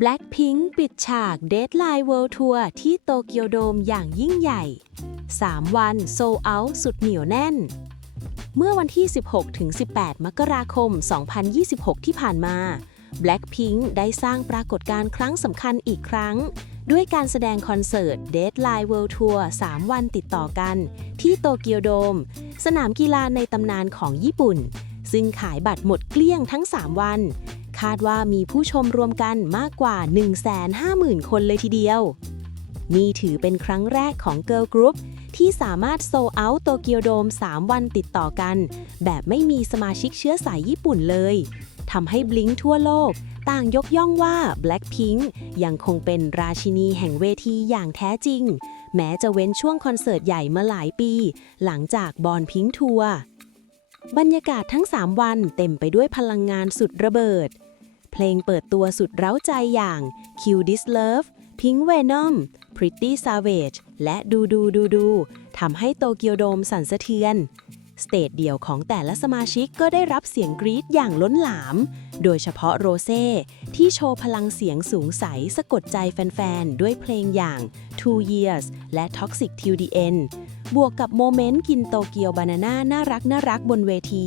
Blackpink ปิดฉาก Deadline World Tour ที่โตเกียวโดมอย่างยิ่งใหญ่ 3 วันโซเอาสุดเหนียวแน่น เมื่อวันที่ 16-18 มกราคม 2026 ที่ผ่านมา Blackpink ได้สร้างปรากฏการณ์ครั้งสำคัญอีกครั้ง ด้วยการแสดงคอนเสิร์ต Deadline World Tour 3 วันติดต่อกัน ที่โตเกียวโดม สนามกีฬาในตำนานของญี่ปุ่น ซึ่งขายบัตรหมดเกลี้ยงทั้ง 3 วัน คาดว่ามีผู้ชมรวมกันมากกว่า 150,000 คนเลยทีเดียว นี่ถือเป็นครั้งแรกของ Girl Group ที่สามารถโซเอาโตเกียวโดม 3 วันติดต่อกัน แบบไม่มีสมาชิกเชื้อสายญี่ปุ่นเลยทำให้บลิงทั่วโลก ต่างยกย่องว่า Blackpink ยังคงเป็นราชินีแห่งเวทีอย่างแท้จริง แม้จะเว้นช่วงคอนเสิร์ตใหญ่มาหลายปี หลังจากบอนพิงทัวร์บรรยากาศทั้ง 3 วันเต็มไปด้วยพลังงานสุดระเบิด เพลงเปิดตัวสุดเร้าใจอย่าง Q This Love Pink Venom Pretty Savage และดูดูดูดูทำให้โตเกียวโดมสั่นสะเทือน สเตจเดี่ยวของแต่ละสมาชิกก็ได้รับเสียงกรี๊ดอย่างล้นหลาม โดยเฉพาะโรเซ่ที่โชว์พลังเสียงสูงใสสะกดใจแฟนๆ ด้วยเพลงอย่าง Two Years และ Toxic Till the End บวกกับโมเมนต์กินโตเกียวบานาน่าน่ารักน่ารักบนเวที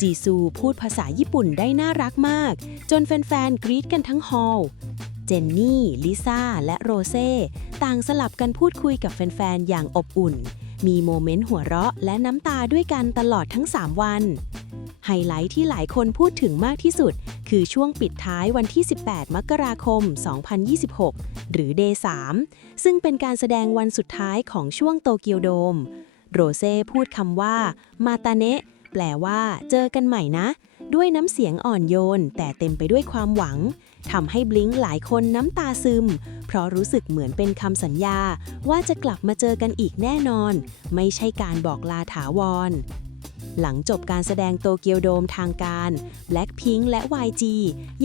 จีซูพูดภาษาญี่ปุ่นได้น่ารักมาก จนแฟนๆ กรี๊ดกันทั้งฮอลล์เจนนี่ ลิซ่า และโรเซ่ต่างสลับกันพูดคุยกับแฟนๆ อย่างอบอุ่น มีโมเมนต์หัวเราะและน้ำตาด้วยกันตลอดทั้ง 3 วัน ไฮไลท์ที่หลายคนพูดถึงมากที่สุด คือช่วงปิดท้ายวันที่ 18 มกราคม 2026 หรือ Day 3ซึ่งเป็นการแสดงวันสุดท้ายของช่วงโตเกียวโดม โรเซ่พูดคำว่ามาตาเนะ แปลว่า เจอกันใหม่นะ ด้วยน้ำเสียงอ่อนโยน แต่เต็มไปด้วยความหวังทำให้บลิงหลายคนน้ำตาซึม เพราะรู้สึกเหมือนเป็นคำสัญญา ว่าจะกลับมาเจอกันอีกแน่นอน ไม่ใช่การบอกลาถาวร หลังจบการแสดงโตเกียวโดมทางการ Blackpink และ YG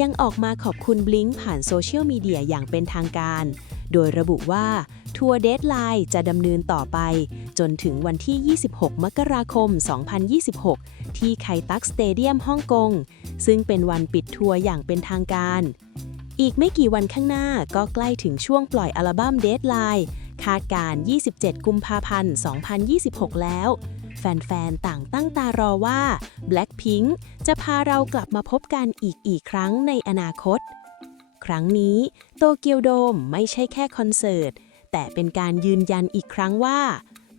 ยังออกมาขอบคุณบลิงผ่านโซเชียลมีเดียอย่างเป็นทางการ โดยระบุว่าทัวร์เดทไลน์จะดำเนินต่อไป จนถึงวันที่ 26 มกราคม 2026 ที่ไคตักสเตเดียมฮ่องกง ซึ่งเป็นวันปิดทัวร์อย่างเป็นทางการ อีกไม่กี่วันข้างหน้าก็ใกล้ถึงช่วงปล่อยอัลบั้มเดทไลน์คาดการ 27 กุมภาพันธ์ 2026 แล้ว แฟนๆ ต่างตั้งตารอว่า Blackpink จะพาเรากลับมาพบกันอีกอีกครั้งในอนาคต ครั้งนี้โตเกียวโดมไม่ใช่แค่คอนเสิร์ต แต่เป็นการยืนยันอีกครั้งว่า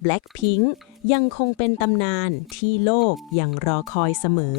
Blackpink ยังคงเป็นตำนานที่โลกยังรอคอยเสมอ